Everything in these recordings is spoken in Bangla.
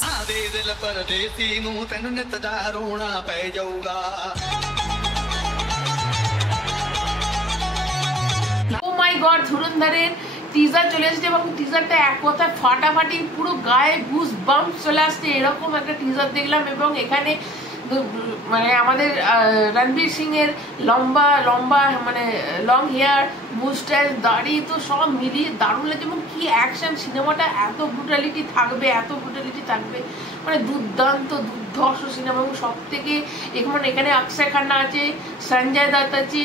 आधे दिल परदेसी नू तेनू नित दा रोना पै जाऊगा। ও মাই গড, ধুরন্ধরের টিজার চলে এসেছে এবং টিজারটা এক কথায় ফাটাফাটি, পুরো গায়ে গুজ বাম্প চলে আসছে, এরকম একটা টিজার দেখলাম। এবং এখানে মানে আমাদের রণবীর সিং এর লম্বা লম্বা মানে লং হেয়ার, মুস্টাচ, দাড়ি তো সব মিলিয়ে দারুণ লাগছে। এবং কি অ্যাকশন, সিনেমাটা এত ব্রুটালিটি থাকবে, এত ব্রুটালিটি থাকবে, মানে দুর্দান্ত দুর্ধর্ষ সিনেমা। এবং সব থেকে এখানে অক্ষয় খান্না আছে, সঞ্জয় দত্ত আছে,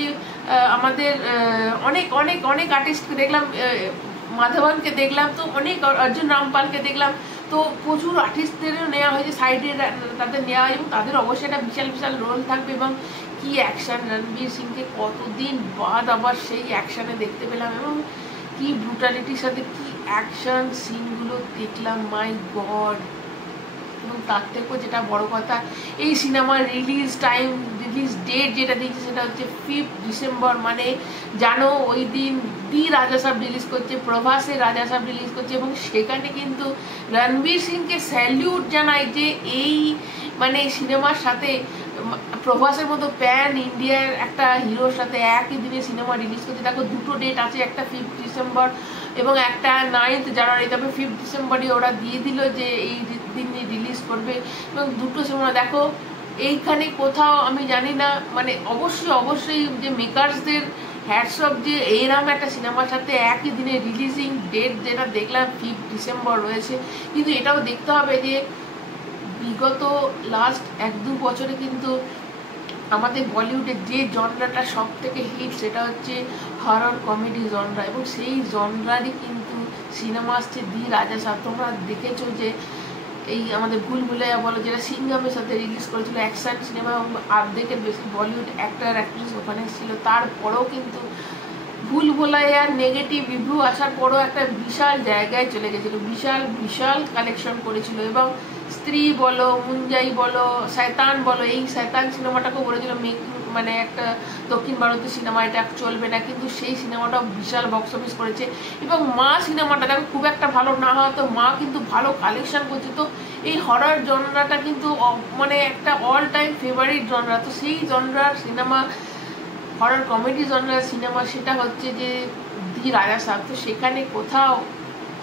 আমাদের অনেক অনেক অনেক আর্টিস্টকে দেখলাম, মাধবনকে দেখলাম, তো অনেক অর্জুন রামপালকে দেখলাম, তো প্রচুর আর্টিস্টদেরও নেওয়া হয়েছে, সাইডে তাদের নেওয়া হয় এবং তাদের অবশ্যই একটা বিশাল বিশাল রোল থাকবে। এবং কি অ্যাকশন, রণবীর সিংকে কতদিন বাদ আবার সেই অ্যাকশনে দেখতে পেলাম এবং কি ব্রুটালিটির সাথে কি অ্যাকশন সিনগুলো দেখলাম, মাই গড। এবং তার থেকেও যেটা বড় কথা, এই সিনেমার রিলিজ ডেট যেটা দিয়েছে সেটা হচ্ছে 5 ডিসেম্বর। মানে জানো, ওই দিন দি রাজা সাহেব রিলিজ করছে, প্রভাসের রাজা সাহেব রিলিজ করছে। এবং সেখানে কিন্তু রণবীর সিংকে স্যালিউট জানাই যে এই মানে সিনেমার সাথে প্রভাসের মতো প্যান ইন্ডিয়ার একটা হিরোর সাথে একই দিনে সিনেমা রিলিজ করছে। দেখো, দুটো ডেট আছে, একটা 5 ডিসেম্বর এবং একটা 9 জানুয়ারি। তবে 5 ডিসেম্বরই ওরা দিয়ে দিল যে এই দিনে রিলিজ করবে। এবং দুটো সিনেমা দেখো, এইখানে কোথাও আমি জানি না, মানে অবশ্যই যে মেকার্সদের হ্যাটস অফ যে এইরকম একটা সিনেমার সাথে একই দিনে রিলিজিং ডেট যেটা দেখলাম 5 ডিসেম্বর রয়েছে। কিন্তু এটাও দেখতে হবে যে বিগত লাস্ট 1-2 বছরে কিন্তু আমাদের বলিউডের যে জনরাটা সব থেকে হিট সেটা হচ্ছে হরর কমেডি জনরা। এবং সেই জনরারই কিন্তু সিনেমা আসছে দি রাজা সাহেব। তোমরা দেখেছো যে এই আমাদের ভুলভুলাইয়া বলো, যেটা সিঙ্গামের সাথে রিলিজ করেছিল, অ্যাকশন সিনেমা, এবং অর্ধেকের বেশি বলিউড অ্যাক্টর অ্যাক্ট্রেস ওখানে ছিল। তারপরেও কিন্তু ভুলভুলাইয়ার নেগেটিভ রিভিউ আসার পরও একটা বিশাল জায়গায় চলে গেছিল, বিশাল কালেকশন করেছিল। এবং স্ত্রী বলো, মুঞ্জাই বলো, শয়তান বলো, এই শয়তান সিনেমাটাকেও বলেছিল মানে একটা দক্ষিণ ভারতের সিনেমা, এটা চলবে না, কিন্তু সেই সিনেমাটাও বিশাল বক্স অফিস করেছে। এবং মা সিনেমাটা দেখো, খুব একটা ভালো না হওয়া তো মা কিন্তু ভালো কালেকশন করছে। তো এই হরর জনরাটা কিন্তু মানে একটা অল টাইম ফেভারিট জনরা। তো সেই জনরার সিনেমা, হরর কমেডি জনরার সিনেমা, সেটা হচ্ছে যে দি রাজা সাহেব। তো সেখানে কোথাও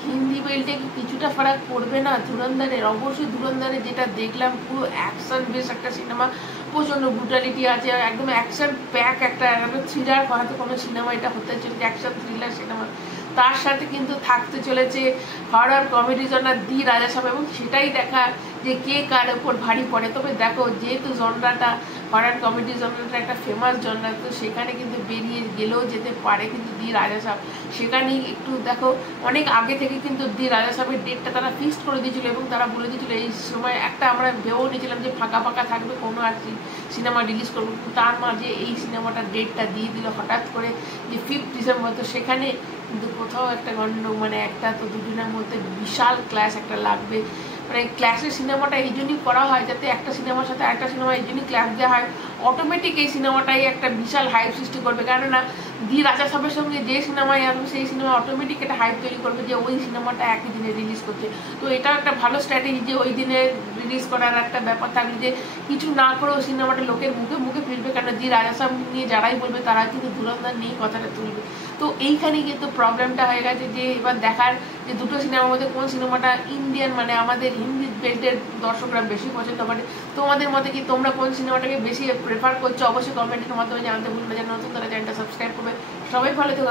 হিন্দি বেল্টে কি কিছুটা ফারাক পড়বে না ধুরন্ধরের? অবশ্যই ধুরন্ধরে যেটা দেখলাম পুরো অ্যাকশন বেস একটা সিনেমা, প্রচন্ড ব্রুটালিটি আছে, একদম অ্যাকশন প্যাক একটা থ্রিলার, হয়তো কোনো সিনেমা এটা হতে চলেছে অ্যাকশন থ্রিলার সিনেমা, তার সাথে কিন্তু থাকতে চলেছে হরর কমেডি জনরা দি রাজা সাহেব। এবং সেটাই দেখা যে কে কার উপর ভারী পড়ে। তবে দেখো, যেহেতু জনরাটা হরর কমেডি জনরাটা একটা ফেমাস জনরা, তো সেখানে কিন্তু বেরিয়ে গেলেও যেতে পারে কিন্তু দি রাজা সাহেব। সেখানেই একটু দেখো, অনেক আগে থেকে কিন্তু দি রাজা সাহেবের ডেটটা তারা ফিক্সড করে দিয়েছিল এবং তারা বলে দিয়েছিল এই সময় একটা আমরা ভেবেও নিয়েছিলাম যে ফাঁকা থাকবে, কোনো আর সিনেমা রিলিজ করবো, তার মাঝে এই সিনেমাটার ডেটটা দিয়ে দিল হঠাৎ করে যে 5 ডিসেম্বর। তো সেখানে কিন্তু কোথাও একটা মানে একটা তো দুদিনের মধ্যে বিশাল ক্লাস একটা লাগবে। মানে ক্লাসের সিনেমাটা এই জন্যই করা হয় যাতে একটা সিনেমার সাথে একটা সিনেমা এই জন্যই ক্লাস দেওয়া হয়, অটোমেটিক এই সিনেমাটাই একটা বিশাল হাইপ সৃষ্টি করবে। কেননা দি রাজা সাহেবের সঙ্গে যে সিনেমায় আসবে সেই সিনেমা অটোমেটিক একটা হাইপ তৈরি করবে যে ওই সিনেমাটা একই দিনে রিলিজ করছে। তো এটাও একটা ভালো স্ট্র্যাটেজি যে ওই দিনে রিলিজ করার একটা ব্যাপার থাকবে, যে কিছু না করেও সিনেমাটা লোকের মুখে ফিরবে। কেন দি রাজা সাহেব নিয়ে যারাই বলবে তারা কিন্তু ধুরন্ধর নিয়ে কথাটা তুলবে। তো এইখানেই কিন্তু প্রবলেমটা হয়ে গেছে যে এবার দেখার যে দুটো সিনেমার মধ্যে কোন সিনেমাটা ইন্ডিয়ান মানে আমাদের হিন্দি বেল্টের দর্শকরা বেশি পছন্দ করে। তোমাদের মতে কি তোমরা কোন সিনেমাটাকে বেশি প্রেফার করছো? অবশ্যই কমেন্টের মাধ্যমে জানাতে ভুলবে। যারা নতুন তারা চ্যানেলটা সাবস্ক্রাইব করবে। সবাই ভালো থেকো।